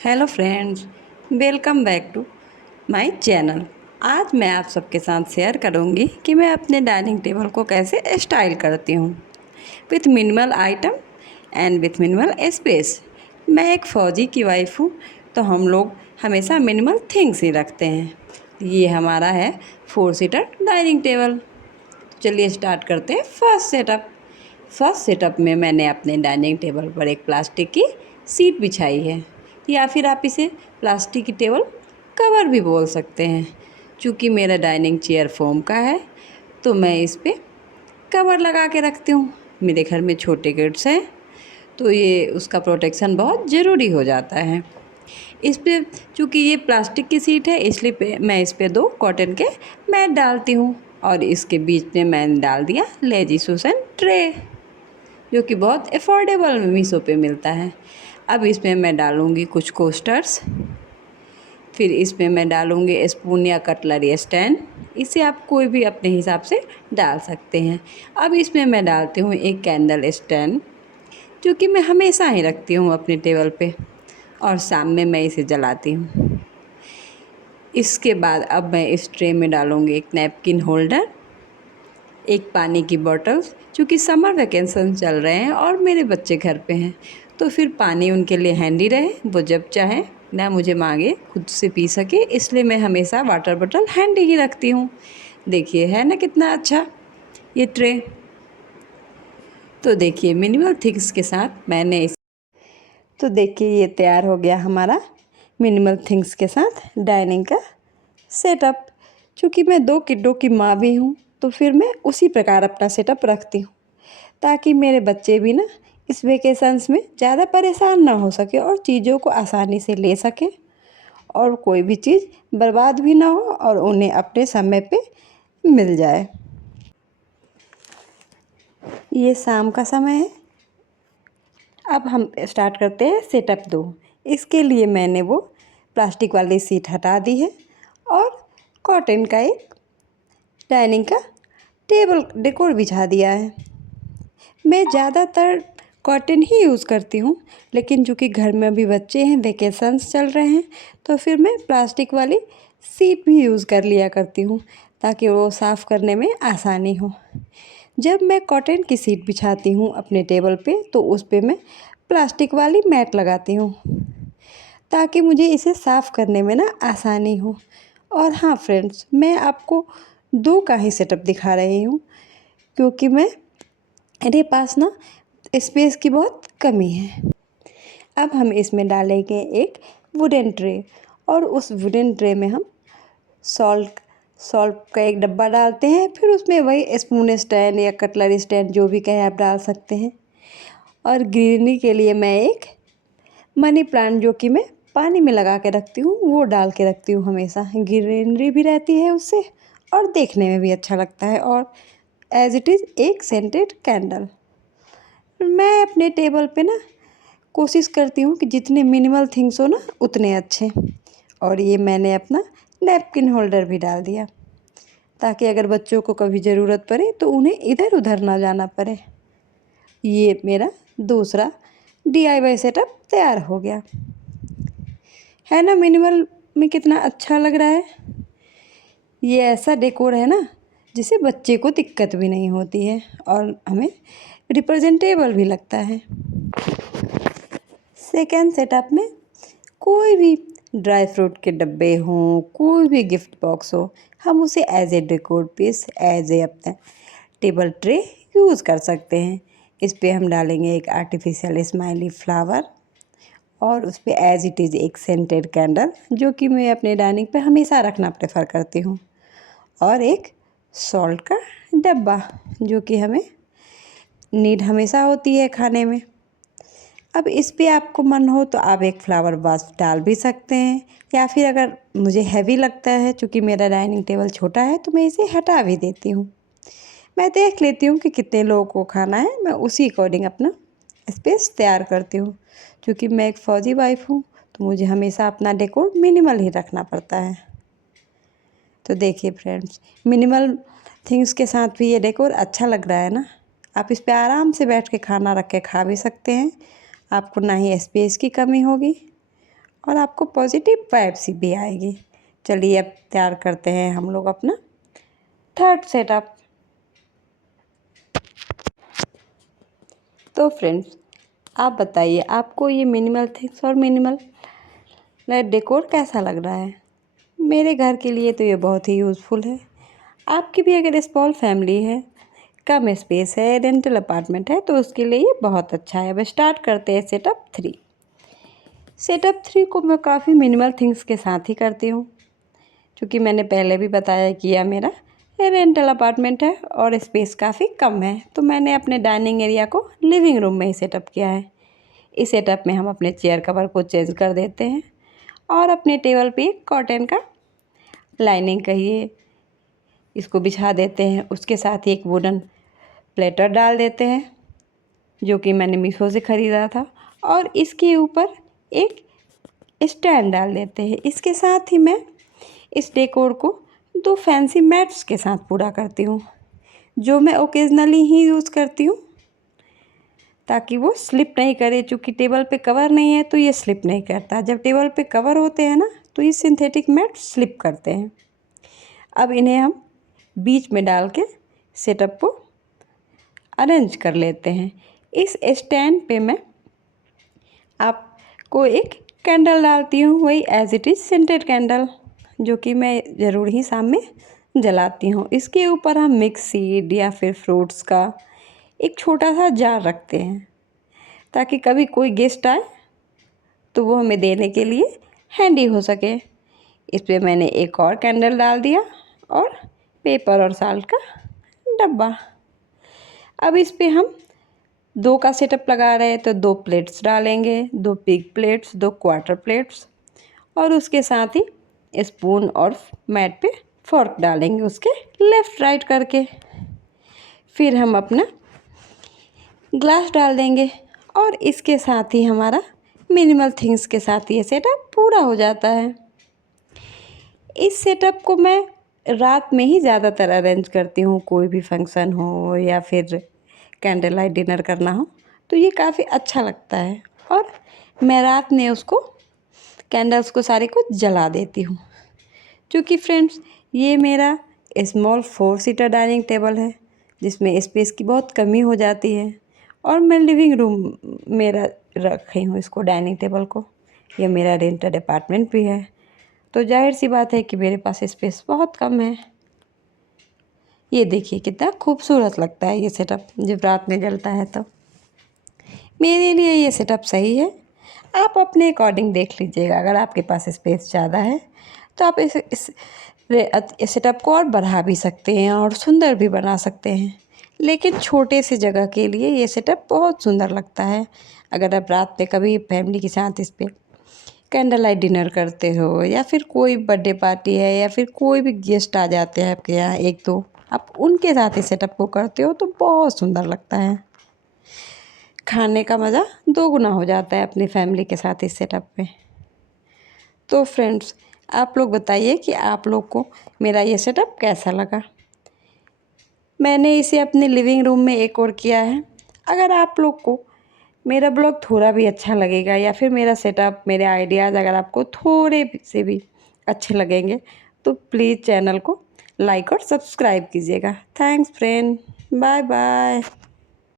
Hello friends, welcome back to my channel. आज मैं आप सबके साथ शेयर करूंगी कि मैं अपने डाइनिंग टेबल को कैसे स्टाइल करती हूँ with minimal item and with minimal space. मैं एक फ़ौजी की वाइफ हूँ, तो हम लोग हमेशा मिनिमल थिंग्स ही रखते हैं। ये हमारा है 4 सीटर डाइनिंग टेबल। चलिए स्टार्ट करते हैं फर्स्ट सेटअप में मैंने अपने डाइनिंग टेबल पर एक प्लास्टिक की सीट बिछाई है, या फिर आप इसे प्लास्टिक की टेबल कवर भी बोल सकते हैं। चूँकि मेरा डाइनिंग चेयर फोम का है, तो मैं इस पे कवर लगा के रखती हूँ। मेरे घर में छोटे किड्स हैं, तो ये उसका प्रोटेक्शन बहुत ज़रूरी हो जाता है। इस पे चूँकि ये प्लास्टिक की सीट है, इसलिए मैं इस पे 2 कॉटन के मैट डालती हूँ, और इसके बीच में मैंने डाल दिया लेजी सुसन ट्रे, जो कि बहुत अफोर्डेबल मीशो पे मिलता है। अब इसमें मैं डालूँगी कुछ कोस्टर्स, फिर इसमें मैं डालूँगी स्पून या कटलरी स्टैंड। इसे आप कोई भी अपने हिसाब से डाल सकते हैं। अब इसमें मैं डालती हूँ एक कैंडल स्टैंड, जो कि मैं हमेशा ही रखती हूँ अपने टेबल पे, और शाम में मैं इसे जलाती हूँ। इसके बाद अब मैं इस ट्रे में डालूँगी एक नैपकिन होल्डर, एक पानी की बॉटल। चूँकि समर वैकेशन चल रहे हैं और मेरे बच्चे घर पे हैं, तो फिर पानी उनके लिए हैंडी रहे, वो जब चाहें ना मुझे मांगे खुद से पी सके, इसलिए मैं हमेशा वाटर बॉटल हैंडी ही रखती हूँ। देखिए है ना कितना अच्छा ये ट्रे। तो देखिए मिनिमल थिंग्स के साथ मैंने इस तो देखिए ये तैयार हो गया हमारा मिनिमल थिंग्स के साथ डाइनिंग का सेटअप। चूँकि मैं 2 किड्डों की माँ भी हूँ, तो फिर मैं उसी प्रकार अपना सेटअप रखती हूँ, ताकि मेरे बच्चे भी ना इस वेकेशंस में ज़्यादा परेशान ना हो सके और चीज़ों को आसानी से ले सके, और कोई भी चीज़ बर्बाद भी ना हो और उन्हें अपने समय पे मिल जाए। ये शाम का समय है। अब हम स्टार्ट करते हैं सेटअप 2। इसके लिए मैंने वो प्लास्टिक वाली सीट हटा दी है और कॉटन का एक डाइनिंग का टेबल डेकोर बिछा दिया है। मैं ज़्यादातर कॉटन ही यूज़ करती हूँ, लेकिन चूँकि घर में अभी बच्चे हैं, वेकेशंस चल रहे हैं, तो फिर मैं प्लास्टिक वाली सीट भी यूज़ कर लिया करती हूँ, ताकि वो साफ़ करने में आसानी हो। जब मैं कॉटन की सीट बिछाती हूँ अपने टेबल पे, तो उस पे मैं प्लास्टिक वाली मैट लगाती हूँ, ताकि मुझे इसे साफ़ करने में ना आसानी हो। और हाँ फ्रेंड्स, मैं आपको 2 का ही सेटअप दिखा रही हूँ, क्योंकि मेरे पास ना स्पेस की बहुत कमी है। अब हम इसमें डालेंगे एक वुडन ट्रे, और उस वुडन ट्रे में हम सॉल्ट सॉल्ट का एक डब्बा डालते हैं। फिर उसमें वही स्पून स्टैंड या कटलरी स्टैंड, जो भी कहें आप डाल सकते हैं। और ग्रीनरी के लिए मैं एक मनी प्लांट, जो कि मैं पानी में लगा के रखती हूँ, वो डाल के रखती हूँ हमेशा। ग्रीनरी भी रहती है उससे, और देखने में भी अच्छा लगता है। और एज इट इज़ एक सेंटेड कैंडल। मैं अपने टेबल पे ना कोशिश करती हूँ कि जितने मिनिमल थिंग्स हो ना उतने अच्छे। और ये मैंने अपना नैपकिन होल्डर भी डाल दिया, ताकि अगर बच्चों को कभी ज़रूरत पड़े तो उन्हें इधर उधर ना जाना पड़े। ये मेरा दूसरा DIY सेटअप तैयार हो गया है ना। मिनिमल में कितना अच्छा लग रहा है। ये ऐसा डेकोर है ना, जिसे बच्चे को दिक्कत भी नहीं होती है, और हमें रिप्रेजेंटेबल भी लगता है। सेकेंड सेटअप में कोई भी ड्राई फ्रूट के डब्बे हों, कोई भी गिफ्ट बॉक्स हो, हम उसे as a decor piece, as a अपना टेबल ट्रे यूज़ कर सकते हैं। इस पे हम डालेंगे एक आर्टिफिशियल स्माइली फ्लावर, और उस पे एज इट इज़ एक सेंटेड कैंडल, जो कि मैं अपने डाइनिंग पे हमेशा रखना प्रेफर करती हूँ, और एक सॉल्ट का डब्बा, जो कि हमें नीड हमेशा होती है खाने में। अब इस पे आपको मन हो तो आप एक फ्लावर वास डाल भी सकते हैं, या फिर अगर मुझे हैवी लगता है, चूँकि मेरा डाइनिंग टेबल छोटा है, तो मैं इसे हटा भी देती हूँ। मैं देख लेती हूँ कि कितने लोगों को खाना है, मैं उसी अकॉर्डिंग अपना स्पेस तैयार करती हूँ। क्योंकि मैं एक फ़ौजी वाइफ हूँ, तो मुझे हमेशा अपना डेकोर मिनिमल ही रखना पड़ता है। तो देखिए फ्रेंड्स, मिनिमल थिंग्स के साथ भी ये डेकोर अच्छा लग रहा है ना। आप इस पे आराम से बैठ के खाना रख के खा भी सकते हैं। आपको ना ही स्पेस की कमी होगी, और आपको पॉजिटिव वाइब्स भी आएगी। चलिए अब तैयार करते हैं हम लोग अपना थर्ड सेटअप। तो फ्रेंड्स, आप बताइए आपको ये मिनिमल थिंग्स और मिनिमल डेकोर कैसा लग रहा है। मेरे घर के लिए तो ये बहुत ही यूज़फुल है। आपकी भी अगर स्मॉल फैमिली है, कम स्पेस है, रेंटल अपार्टमेंट है, तो उसके लिए ये बहुत अच्छा है। अब स्टार्ट करते हैं सेटअप 3। सेटअप 3 को मैं काफ़ी मिनिमल थिंग्स के साथ ही करती हूँ, क्योंकि मैंने पहले भी बताया कि यह मेरा रेंटल अपार्टमेंट है और स्पेस काफ़ी कम है। तो मैंने अपने डाइनिंग एरिया को लिविंग रूम में ही सेटअप किया है। इस सेटअप में हम अपने चेयर कवर को चेंज कर देते हैं और अपने टेबल पे एक कॉटन का लाइनिंग कहिए इसको बिछा देते हैं। उसके साथ ही एक वुडन प्लेटर डाल देते हैं, जो कि मैंने मीशो से ख़रीदा था, और इसके ऊपर एक स्टैंड डाल देते हैं। इसके साथ ही मैं इस डेकोर को 2 फैंसी मैट्स के साथ पूरा करती हूँ, जो मैं ओकेजनली ही यूज़ करती हूँ, ताकि वो स्लिप नहीं करे। चूँकि टेबल पे कवर नहीं है तो ये स्लिप नहीं करता। जब टेबल पे कवर होते हैं ना, तो ये सिंथेटिक मैट स्लिप करते हैं। अब इन्हें हम बीच में डाल के सेटअप को अरेंज कर लेते हैं। इस स्टैंड पे मैं आपको एक कैंडल डालती हूँ, वही as it is scented candle, जो कि मैं ज़रूर ही शाम में जलाती हूँ। इसके ऊपर हम मिक्स सीड या फिर फ्रूट्स का एक छोटा सा जार रखते हैं, ताकि कभी कोई गेस्ट आए तो वो हमें देने के लिए हैंडी हो सके। इस पे मैंने एक और कैंडल डाल दिया और पेपर और साल्ट का डब्बा। अब इस पे हम 2 का सेटअप लगा रहे हैं, तो 2 प्लेट्स डालेंगे, 2 बिग प्लेट्स, 2 क्वार्टर प्लेट्स, और उसके साथ ही स्पून और मैट पे फोर्क डालेंगे उसके लेफ़्ट राइट करके। फिर हम अपना ग्लास डाल देंगे और इसके साथ ही हमारा मिनिमल थिंग्स के साथ ये सेटअप पूरा हो जाता है। इस सेटअप को मैं रात में ही ज़्यादातर अरेंज करती हूँ। कोई भी फंक्शन हो या फिर कैंडल लाइट डिनर करना हो, तो ये काफ़ी अच्छा लगता है, और मैं रात में उसको कैंडल्स को सारे को जला देती हूँ। क्योंकि फ्रेंड्स, ये मेरा स्मॉल 4 सीटर डाइनिंग टेबल है, जिसमें स्पेस की बहुत कमी हो जाती है, और मैं लिविंग रूम मेरा रखी हूँ इसको, डाइनिंग टेबल को। ये मेरा रेंटेड अपार्टमेंट भी है, तो जाहिर सी बात है कि मेरे पास स्पेस बहुत कम है। ये देखिए कितना खूबसूरत लगता है ये सेटअप जब रात में जलता है तो। मेरे लिए ये सेटअप सही है। आप अपने अकॉर्डिंग देख लीजिएगा। अगर आपके पास स्पेस ज़्यादा है तो आप इस सेटअप को और बढ़ा भी सकते हैं और सुंदर भी बना सकते हैं। लेकिन छोटे से जगह के लिए ये सेटअप बहुत सुंदर लगता है। अगर आप रात में कभी फैमिली के साथ इस पर कैंडल लाइट डिनर करते हो, या फिर कोई बर्थडे पार्टी है, या फिर कोई भी गेस्ट आ जाते हैं आपके यहाँ 1-2, आप उनके साथ इस सेटअप को करते हो तो बहुत सुंदर लगता है। खाने का मज़ा 2 गुना हो जाता है अपनी फैमिली के साथ इस सेटअप में। तो फ्रेंड्स, आप लोग बताइए कि आप लोग को मेरा ये सेटअप कैसा लगा। मैंने इसे अपने लिविंग रूम में एक और किया है। अगर आप लोग को मेरा ब्लॉग थोड़ा भी अच्छा लगेगा, या फिर मेरा सेटअप, मेरे आइडियाज़ अगर आपको थोड़े से भी अच्छे लगेंगे, तो प्लीज़ चैनल को लाइक और सब्सक्राइब कीजिएगा। Thanks friend, bye bye.